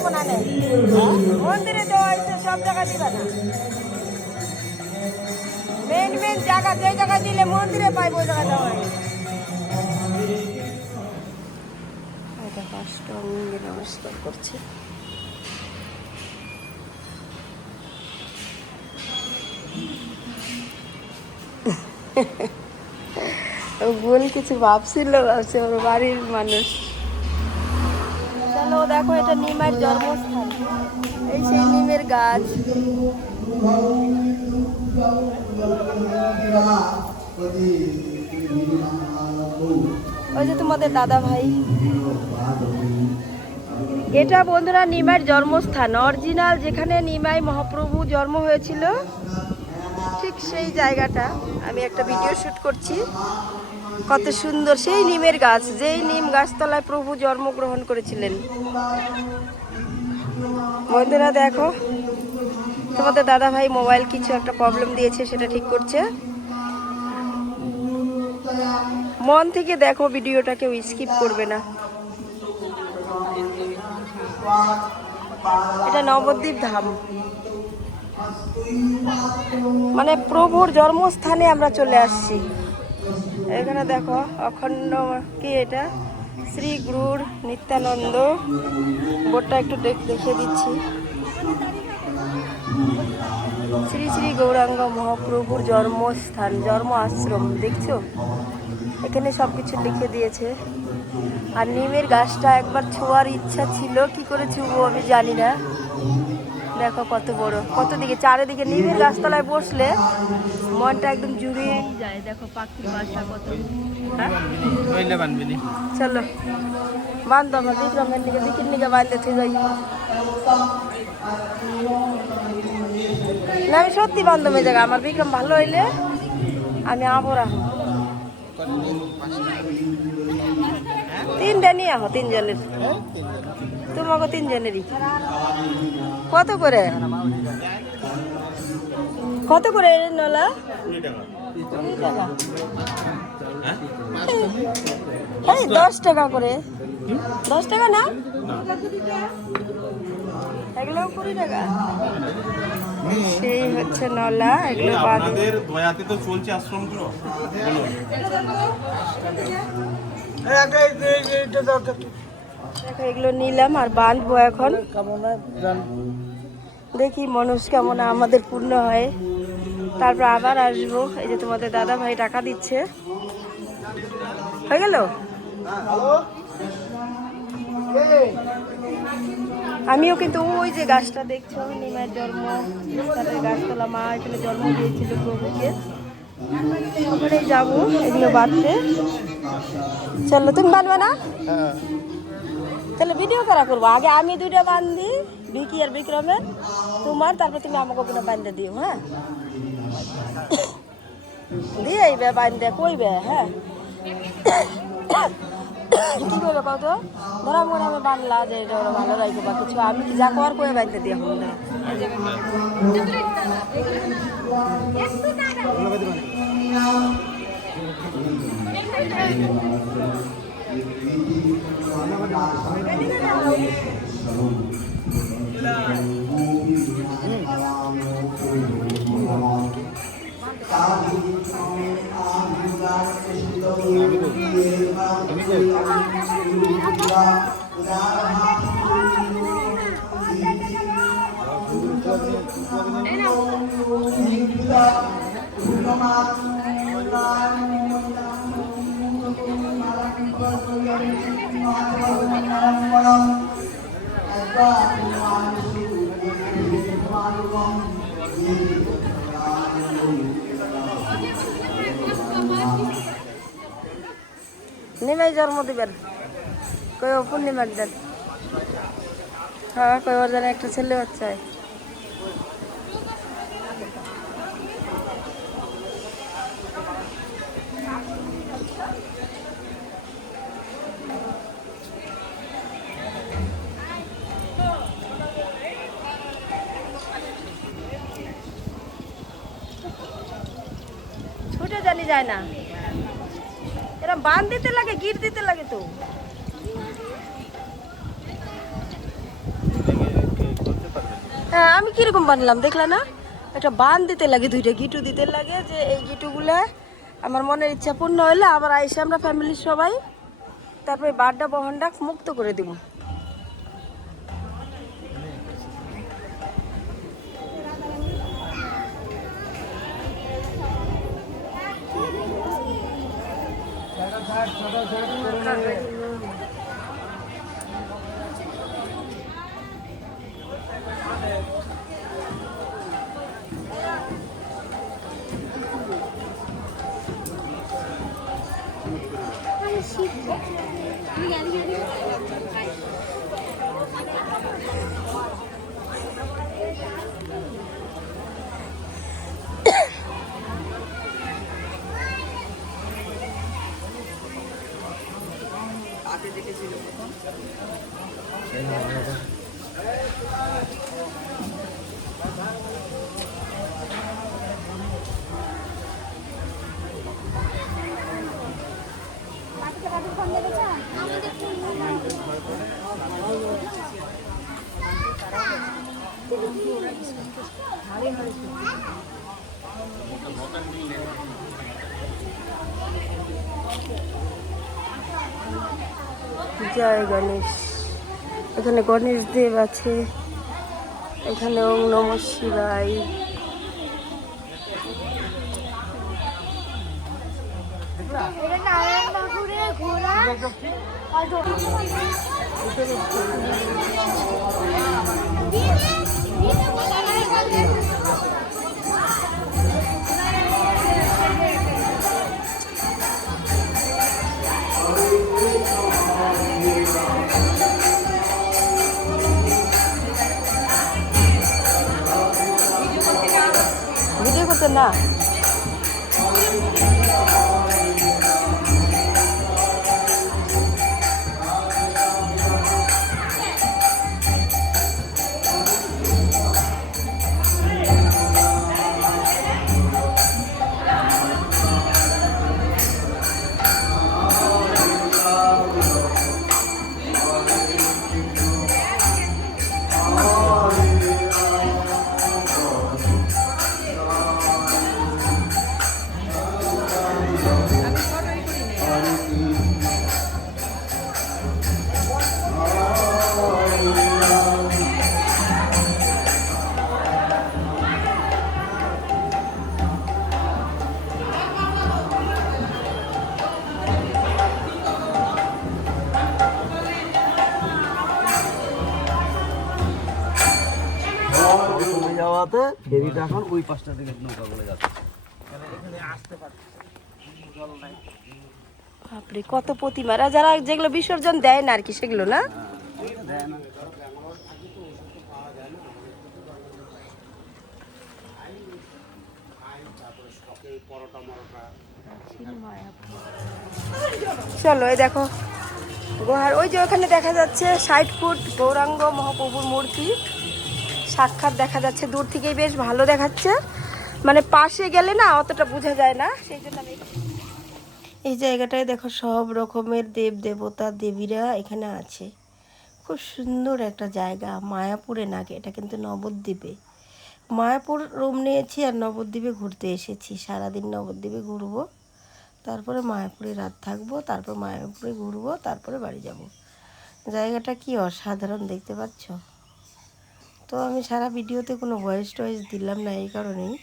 যাবো না নে মন্দিরে দেওয়া হয়েছে সব জায়গা দিবা না মেন মেন জায়গা যে জায়গা দিলে মন্দিরে পাইব ওই জায়গা দেওয়া হয় নমস্কার করছে ভুল কিছু ভাবছিল ভাবছে ওর বাড়ির মানুষ চলো দেখো এটা নিমের জন্মস্থান এই সেই নিমের গাছ ওই যে তোমাদের দাদা ভাই এটা বন্ধুরা নিমাইয়ের জন্মস্থান অরিজিনাল যেখানে নিমাই মহাপ্রভু জন্ম হয়েছিল ঠিক সেই জায়গাটা আমি একটা ভিডিও শুট করছি কত সুন্দর সেই নিমের গাছ যেই নিম গাছতলায় প্রভু জন্মগ্রহণ করেছিলেন বন্ধুরা দেখো তোমাদের দাদা ভাই মোবাইল কিছু একটা প্রবলেম দিয়েছে সেটা ঠিক করছে মন থেকে দেখো ভিডিওটা কেউ স্কিপ করবে না এটা নবদ্বীপ ধাম মানে প্রভুর জন্মস্থানে আমরা চলে আসছি এখানে দেখো অখণ্ড কি এটা শ্রী গুরুর নিত্যানন্দ বোর্ডটা একটু দেখিয়ে দিচ্ছি শ্রী শ্রী গৌরাঙ্গ মহাপ্রভুর জন্মস্থান জন্ম আশ্রম দেখছো এখানে সবকিছু লিখে দিয়েছে আর নিমের গাছটা একবার ছোঁয়ার ইচ্ছা ছিল কি করে ছুঁবো আমি জানি না দেখো কত বড় কত দিকে চারিদিকে নিমের গাছতলায় বসলে মনটা একদম জুড়িয়ে যায় দেখো পাখির বাসা কত চলো বান্ধব আমার বিক্রমের দিকে দিকের দিকে বাঁধতে যাই না আমি সত্যি বান্ধবের জায়গা আমার বিক্রম ভালো হইলে আমি আবার আহ তিনটা নিয়ে আহ তিনজনের তোমাকে তিনজনেরই কত করে নলা 20 টাকা এই 10 টাকা করে 10 টাকা না এগুলো 20 টাকা সেই হচ্ছে নলা এগুলো আপনাদের দয়াতে তো চলছে আশ্রমগুলো এগুলো নিলাম আর বাঁধবো এখন দেখি মনস্কামনা আমাদের পূর্ণ হয় তারপর আবার আসবো এই যে তোমাদের দাদা ভাই টাকা দিচ্ছে হয়ে গেল আমিও কিন্তু ওই যে গাছটা দেখছো নিমের জন্ম গাছতলা মা এখানে জন্ম দিয়েছিল প্রভুকে ওখানে যাবো এগুলো বাঁধতে চলো তুমি বাঁধবে না তাহলে ভিডিও করা করবো আগে আমি 2টা বান্ধি ভিকি আর বিক্রমের তোমার তারপর তুমি আমাকে ওখানে বান্ধে দিও হ্যাঁ দিয়ে আইবে বান্ধে কইবে হ্যাঁ কি করবে কত ধরা মনে আমি বানলা যে এটা ভালো রাখবো বা কিছু আমি যা কর করে বাঁধতে দিয়ে হবো নিমাই জন্ম দিবেন কই পূর্ণিমার দেন হ্যাঁ কই ওর যেন একটা ছেলে বাচ্চা ছুটে জানি যায় না এরা বাঁধ দিতে লাগে গিট দিতে লাগে তো হ্যাঁ, আমি কিরকম বানলাম দেখলা না? একটা বান দিতে লাগে, দুইটা গিটু দিতে লাগে, যে এই গিটুগুলা আমার মনের ইচ্ছা পূর্ণ হইলে আবার আইসে আমরা ফ্যামিলির সবাই তারপরে বারটা বহনটা মুক্ত করে দিব। জয় গণেশ। এখানে গণেশ দেব আছে, এখানে ওম নমঃ শিবায়। ভিডিও করতে না, যাওয়াতে ফেরিটা এখন ওই পাশটা থেকে নৌকা বলে যাচ্ছে। বাপরে কত প্রতিমারা, যারা যেগুলো বিসর্জন দেয় না আর কি, সেগুলো না। চলো এই দেখো গুহার ওই যে ওখানে দেখা যাচ্ছে 60 ফুট গৌরাঙ্গ মহাপ্রভুর মূর্তি সাক্ষাৎ দেখা যাচ্ছে, দূর থেকেই বেশ ভালো দেখাচ্ছে, মানে পাশে গেলে না অতটা বোঝা যায় না, সেই জন্য আমি এই জায়গাটায় দেখো সব রকমের দেব দেবতা দেবীরা এখানে আছে। খুব সুন্দর একটা জায়গা, মায়াপুরে নাকি, এটা কিন্তু নবদ্বীপে। মায়াপুর রুম নিয়েছি আর নবদ্বীপে ঘুরতে এসেছি, সারাদিন নবদ্বীপে ঘুরবো, তারপরে মায়াপুরে রাত থাকবো, তারপর মায়াপুরে ঘুরবো, তারপরে বাড়ি যাব। জায়গাটা কি অসাধারণ দেখতে পাচ্ছ। তো আমি সারা ভিডিওতে কোনো ভয়েস টয়েস দিলাম না, এই কারণেই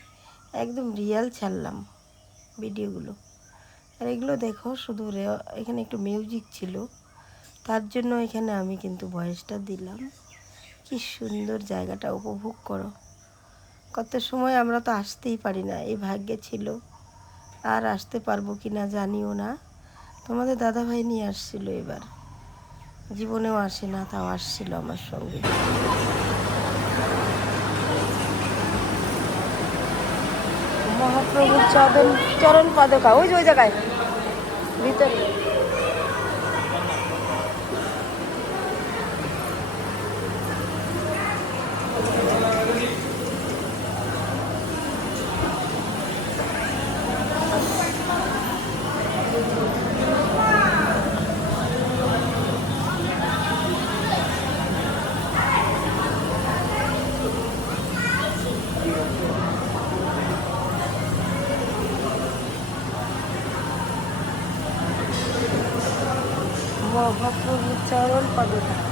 একদম রিয়েল ছাড়লাম ভিডিওগুলো। আর এগুলো দেখো শুধু এখানে একটু মিউজিক ছিল, তার জন্য এখানে আমি কিন্তু ভয়েসটা দিলাম। কি সুন্দর জায়গাটা, উপভোগ করো। কত সময় আমরা তো আসতেই পারি না, এই ভাগ্যে ছিল, আর আসতে পারবো কি না জানিও না। তোমাদের দাদাভাই নিয়ে আসছিল, এবার জীবনেও আসে না, তাও আসছিল আমার সঙ্গে। মহাপ্রভুর চরণ পাদুকা ওই যে ওই জায়গায় ভিতরে। মহাপ্রভুর চরণ পদতা